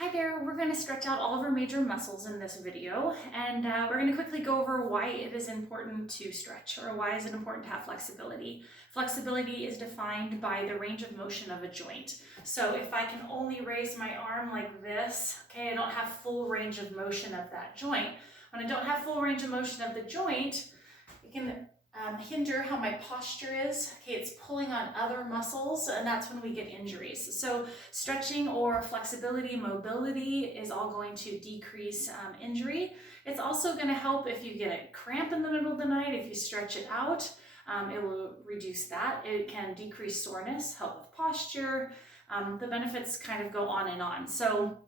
Hi there, we're going to stretch out all of our major muscles in this video, and we're going to quickly go over why it is important to stretch, or why is it important to have flexibility. Flexibility is defined by the range of motion of a joint. So if I can only raise my arm like this, okay, I don't have full range of motion of that joint. When I don't have full range of motion of the joint, it can hinder how my posture is. Okay, it's pulling on other muscles, and that's when we get injuries. So stretching or flexibility, mobility is all going to decrease injury. It's also going to help if you get a cramp in the middle of the night. If you stretch it out, it will reduce that. It can decrease soreness, help with posture. The benefits kind of go on and on. So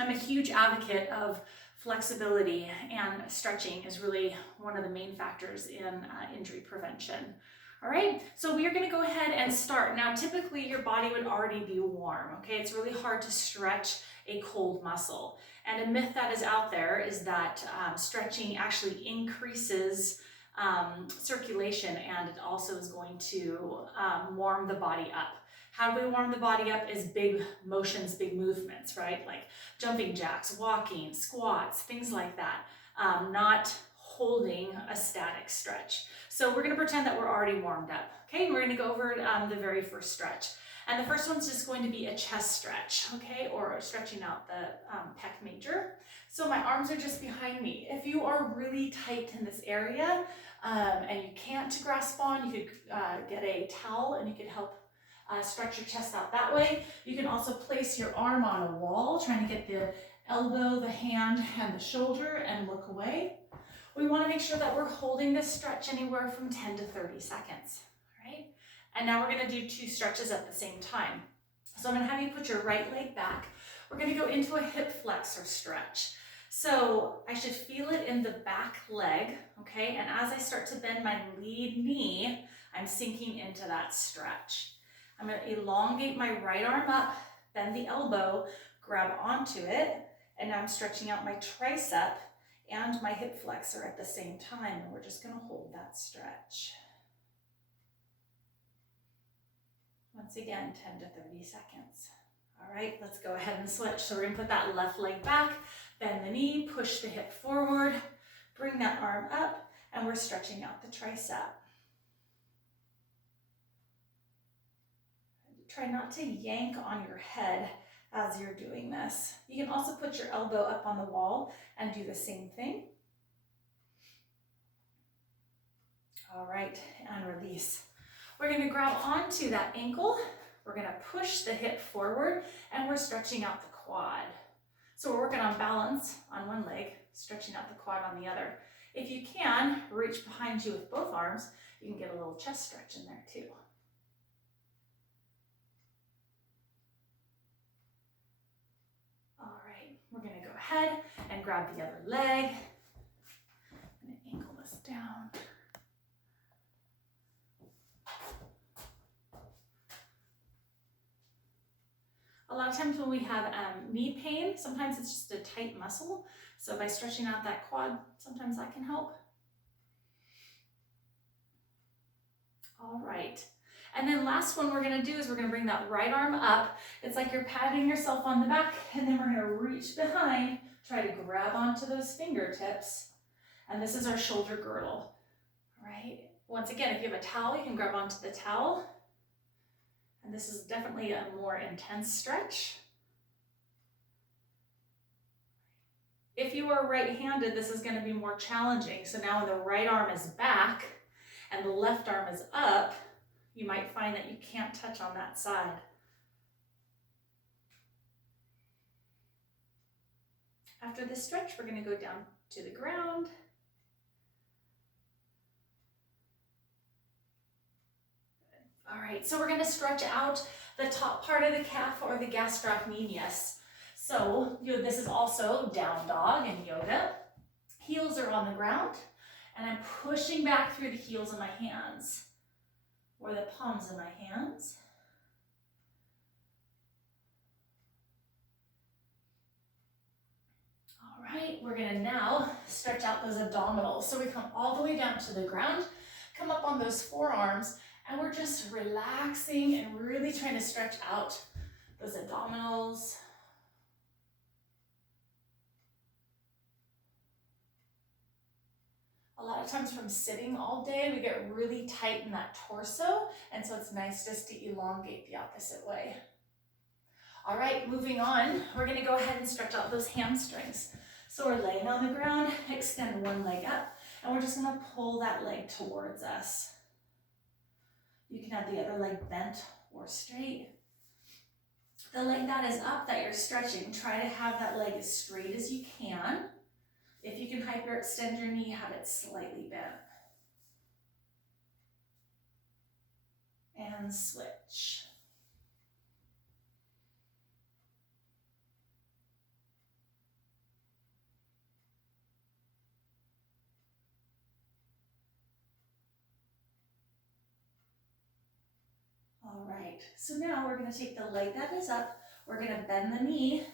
I'm a huge advocate of flexibility, and stretching is really one of the main factors in injury prevention. All right, so we are going to go ahead and start. Now, typically your body would already be warm, okay? It's really hard to stretch a cold muscle. And a myth that is out there is that stretching actually increases circulation, and it also is going to warm the body up. How do we warm the body up is big motions, big movements, right? Like jumping jacks, walking, squats, things like that. Not holding a static stretch. So we're gonna pretend that we're already warmed up, okay? We're gonna go over the very first stretch. And the first one's just going to be a chest stretch, okay? Or stretching out the pec major. So my arms are just behind me. If you are really tight in this area and you can't grasp on, you could get a towel and you could help stretch your chest out that way. You can also place your arm on a wall, trying to get the elbow, the hand, and the shoulder, and look away. We want to make sure that we're holding this stretch anywhere from 10 to 30 seconds, all right? And now we're going to do two stretches at the same time. So I'm going to have you put your right leg back. We're going to go into a hip flexor stretch. So I should feel it in the back leg, okay? And as I start to bend my lead knee, I'm sinking into that stretch. I'm going to elongate my right arm up, bend the elbow, grab onto it, and now I'm stretching out my tricep and my hip flexor at the same time, and we're just going to hold that stretch. Once again, 10 to 30 seconds. All right, let's go ahead and switch. So we're going to put that left leg back, bend the knee, push the hip forward, bring that arm up, and we're stretching out the tricep. Try not to yank on your head as you're doing this. You can also put your elbow up on the wall and do the same thing. All right, and release. We're going to grab onto that ankle. We're going to push the hip forward, and we're stretching out the quad. So we're working on balance on one leg, stretching out the quad on the other. If you can, reach behind you with both arms. You can get a little chest stretch in there too. We're going to go ahead and grab the other leg. I'm going to ankle this down. A lot of times when we have knee pain, sometimes it's just a tight muscle. So by stretching out that quad, sometimes that can help. All right. And then last one we're going to do is we're going to bring that right arm up. It's like you're patting yourself on the back, and then we're going to reach behind, try to grab onto those fingertips. And this is our shoulder girdle, right? Once again, if you have a towel, you can grab onto the towel. And this is definitely a more intense stretch. If you are right-handed, this is going to be more challenging. So now when the right arm is back and the left arm is up, you might find that you can't touch on that side. After this stretch, we're going to go down to the ground. All right, so we're going to stretch out the top part of the calf or the gastrocnemius. So this is also down dog in yoga. Heels are on the ground, and I'm pushing back through the heels of my hands, or the palms of my hands. All right, we're gonna now stretch out those abdominals. So we come all the way down to the ground, come up on those forearms, and we're just relaxing and really trying to stretch out those abdominals. of times from sitting all day, we get really tight in that torso, and so it's nice just to elongate the opposite way. All right, moving on, we're gonna go ahead and stretch out those hamstrings. So we're laying on the ground, extend one leg up, and we're just gonna pull that leg towards us. You can have the other leg bent or straight. The leg that is up that you're stretching, try to have that leg as straight as you can. If you can hyperextend your knee, have it slightly bent. And switch. All right, so now we're going to take the leg that is up, we're going to bend the knee,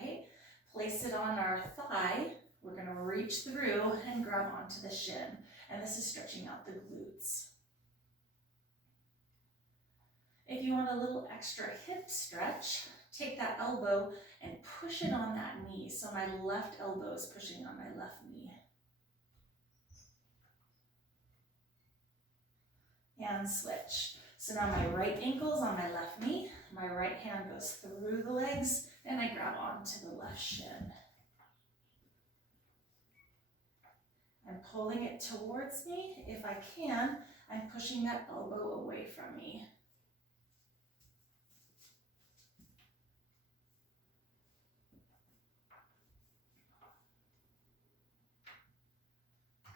right? Place it on our thigh, we're going to reach through and grab onto the shin, and this is stretching out the glutes. If you want a little extra hip stretch, take that elbow and push it on that knee, so my left elbow is pushing on my left knee. And switch. So now my right ankle is on my left knee, my right hand goes through the legs, and I grab onto the left shin. I'm pulling it towards me. If I can, I'm pushing that elbow away from me.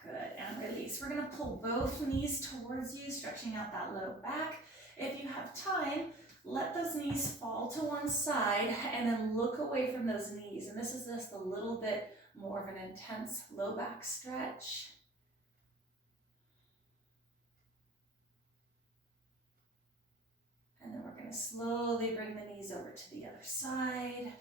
Good, and release. We're gonna pull both knees towards you, stretching out that low back. If you have time, let those knees fall to one side and then look away from those knees. And this is just a little bit more of an intense low back stretch. And then we're gonna slowly bring the knees over to the other side.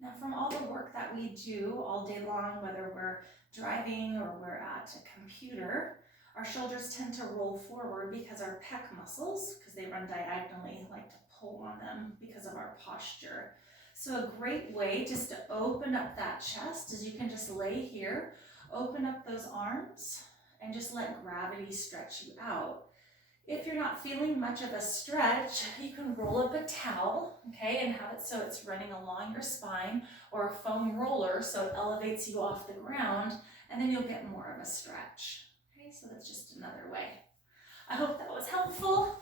Now from all the work that we do all day long, whether we're driving or we're at a computer, our shoulders tend to roll forward because our pec muscles, because they run diagonally, like to pull on them because of our posture. So a great way just to open up that chest is you can just lay here, open up those arms, and just let gravity stretch you out. If you're not feeling much of a stretch, you can roll up a towel, okay, and have it so it's running along your spine, or a foam roller so it elevates you off the ground, and then you'll get more of a stretch. Okay, so that's just another way. I hope that was helpful.